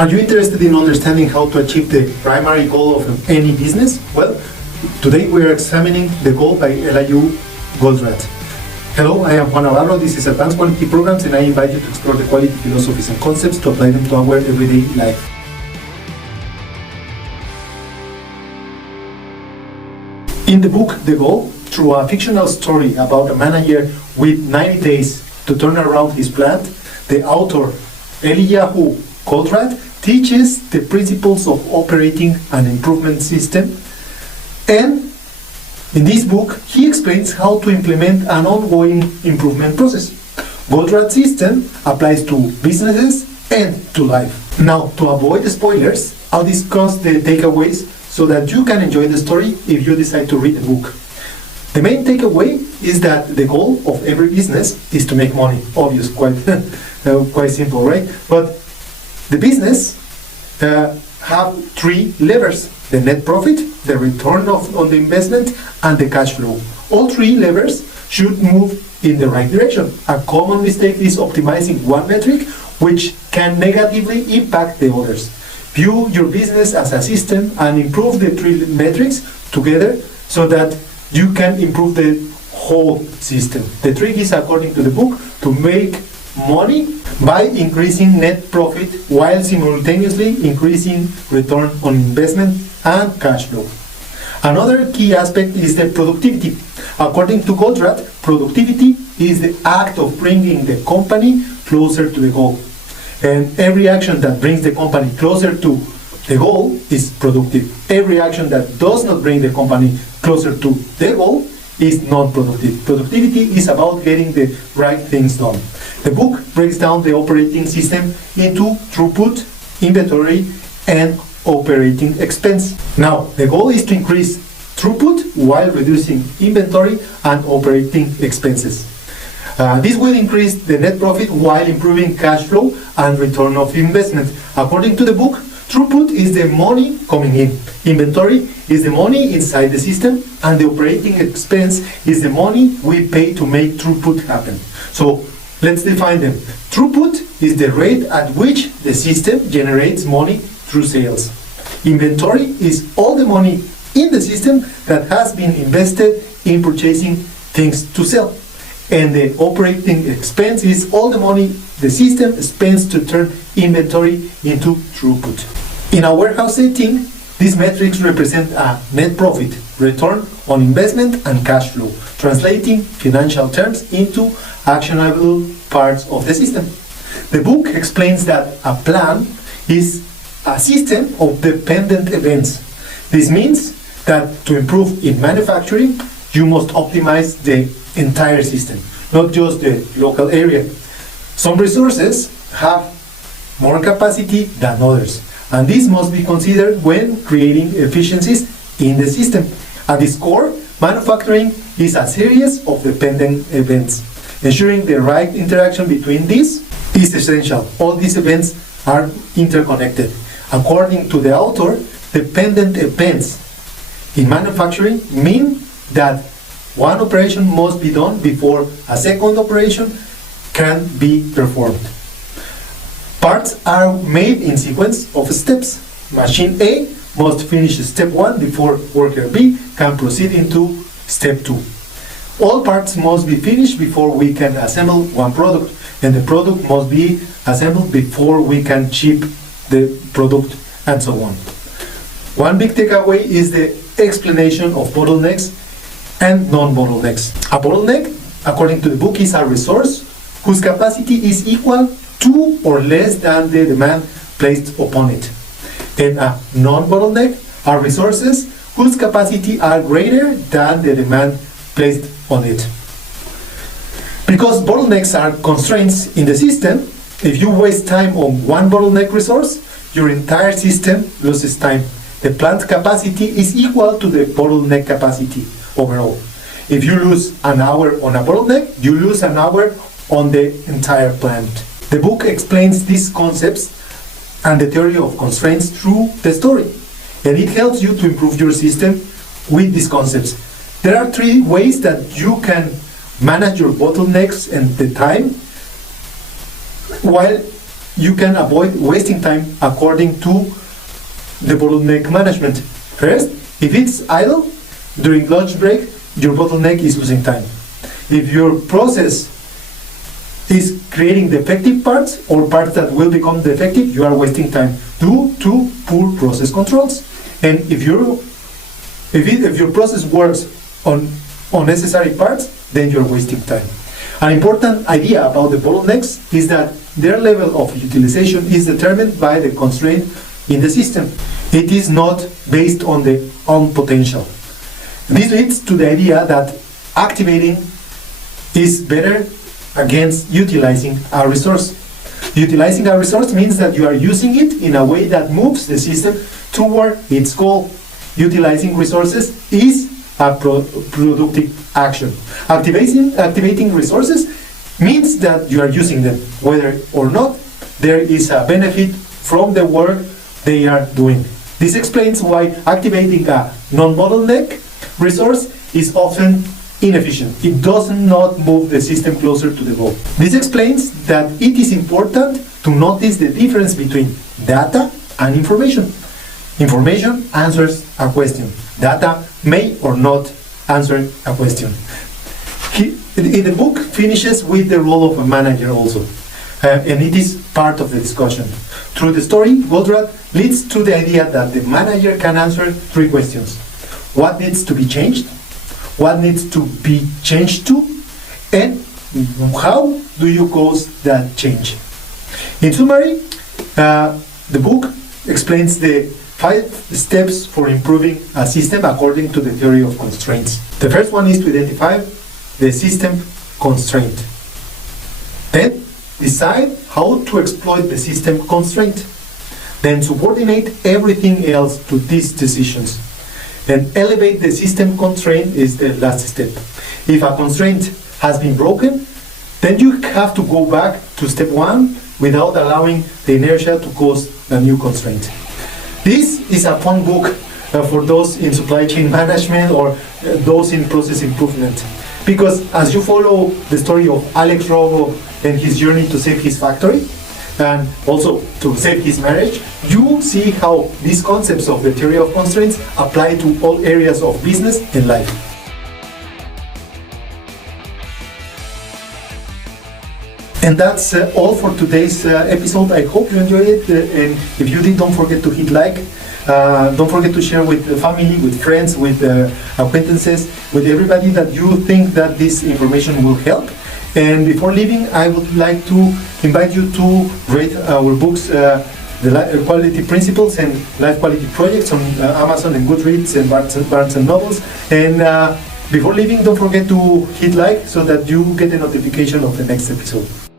Are you interested in understanding how to achieve the primary goal of any business? Well, today we are examining the goal by Eliyahu Goldratt. Hello, I am Juan Navarro. This is Advanced Quality Programs, and I invite you to explore the quality philosophies and concepts to apply them to our everyday life. In the book The Goal, through a fictional story about a manager with 90 days to turn around his plant, the author Eliyahu Goldratt teaches the principles of operating an improvement system, and in this book he explains how to implement an ongoing improvement process. Goldratt's system applies to businesses and to life. Now, to avoid spoilers, I'll discuss the takeaways so that you can enjoy the story if you decide to read the book. The main takeaway is that the goal of every business is to make money. Obvious, quite simple, right? But the business have three levers: the net profit, the return on the investment, and the cash flow. All three levers should move in the right direction. A common mistake is optimizing one metric, which can negatively impact the others. View your business as a system and improve the three metrics together so that you can improve the whole system. The trick is, according to the book, to make money by increasing net profit while simultaneously increasing return on investment and cash flow. Another key aspect is the productivity. According to Goldratt, productivity is the act of bringing the company closer to the goal. And every action that brings the company closer to the goal is productive. Every action that does not bring the company closer to the goal is non-productive. Productivity is about getting the right things done. The book breaks down the operating system into throughput, inventory, and operating expense. Now, the goal is to increase throughput while reducing inventory and operating expenses. This will increase the net profit while improving cash flow and return of investment. According to the book, throughput is the money coming in. Inventory is the money inside the system, and the operating expense is the money we pay to make throughput happen. So let's define them. Throughput is the rate at which the system generates money through sales. Inventory is all the money in the system that has been invested in purchasing things to sell. And the operating expense is all the money the system spends to turn inventory into throughput. In a warehouse setting, these metrics represent a net profit, return on investment, and cash flow, translating financial terms into actionable parts of the system. The book explains that a plan is a system of dependent events. This means that to improve in manufacturing, you must optimize the entire system, not just the local area. Some resources have more capacity than others, and this must be considered when creating efficiencies in the system. At its core, manufacturing is a series of dependent events. Ensuring the right interaction between these is essential. All these events are interconnected. According to the author, dependent events in manufacturing mean that one operation must be done before a second operation can be performed. Parts are made in sequence of steps. Machine A must finish step 1 before worker B can proceed into step 2. All parts must be finished before we can assemble one product, and the product must be assembled before we can ship the product, and so on. One big takeaway is the explanation of bottlenecks and non-bottlenecks. A bottleneck, according to the book, is a resource whose capacity is equal to or less than the demand placed upon it. And a non-bottleneck are resources whose capacity are greater than the demand placed on it. Because bottlenecks are constraints in the system, if you waste time on one bottleneck resource, your entire system loses time. The plant capacity is equal to the bottleneck capacity overall. If you lose an hour on a bottleneck, you lose an hour on the entire plant. The book explains these concepts and the theory of constraints through the story, and it helps you to improve your system with these concepts. There are three ways that you can manage your bottlenecks and the time while you can avoid wasting time according to the bottleneck management. First, if it's idle during lunch break, your bottleneck is losing time. If your process is creating defective parts or parts that will become defective, you are wasting time due to poor process controls. And if your process works on unnecessary parts, then you're wasting time. An important idea about the bottlenecks is that their level of utilization is determined by the constraint in the system. It is not based on the own potential. This leads to the idea that activating is better against utilizing a resource. Utilizing a resource means that you are using it in a way that moves the system toward its goal. Utilizing resources is a productive action. Activating resources means that you are using them, whether or not there is a benefit from the work they are doing. This explains why activating a non-bottleneck resource is often inefficient. It does not move the system closer to the goal. This explains that it is important to notice the difference between data and information. Information answers a question. Data may or not answer a question. In the book finishes with the role of a manager also, and it is part of the discussion. Through the story, Goldratt leads to the idea that the manager can answer three questions. What needs to be changed? What needs to be changed to? And how do you cause that change? In summary, the book explains the 5 steps for improving a system according to the theory of constraints. The first one is to identify the system constraint. Then, decide how to exploit the system constraint. Then subordinate everything else to these decisions. And elevate the system constraint is the last step. If a constraint has been broken, then you have to go back to step 1 without allowing the inertia to cause a new constraint. This is a fun book for those in supply chain management or those in process improvement. Because as you follow the story of Alex Rogo and his journey to save his factory, and also to save his marriage, you see how these concepts of the theory of constraints apply to all areas of business and life. And that's all for today's episode. I hope you enjoyed it, and if you did, don't forget to hit like. Don't forget to share with the family, with friends, with acquaintances, with everybody that you think that this information will help. And before leaving, I would like to invite you to read our books, The Life Quality Principles and Life Quality Projects on Amazon and Goodreads and Barnes and Nobles. And before leaving, don't forget to hit like so that you get a notification of the next episode.